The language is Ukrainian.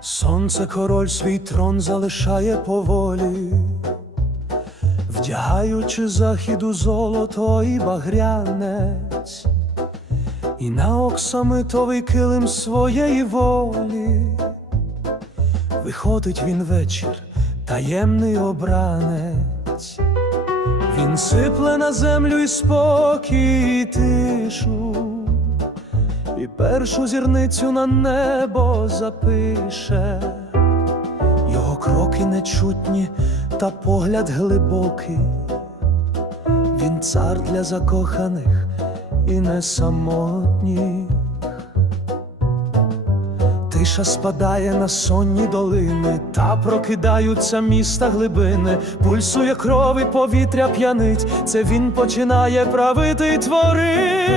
Сонце король свій трон залишає поволі, вдягаючи західу золото і багрянець, і на оксамитовий килим своєї волі. Виходить він вечір, таємний обранець. Він сипле на землю і спокій, і тишу, і першу зірницю на небо запише. Його кроки нечутні та погляд глибокий. Він цар для закоханих і не самотніх. Тиша спадає на сонні долини, та прокидаються міста глибини, пульсує кров і повітря п'янить, це він починає правити й творити.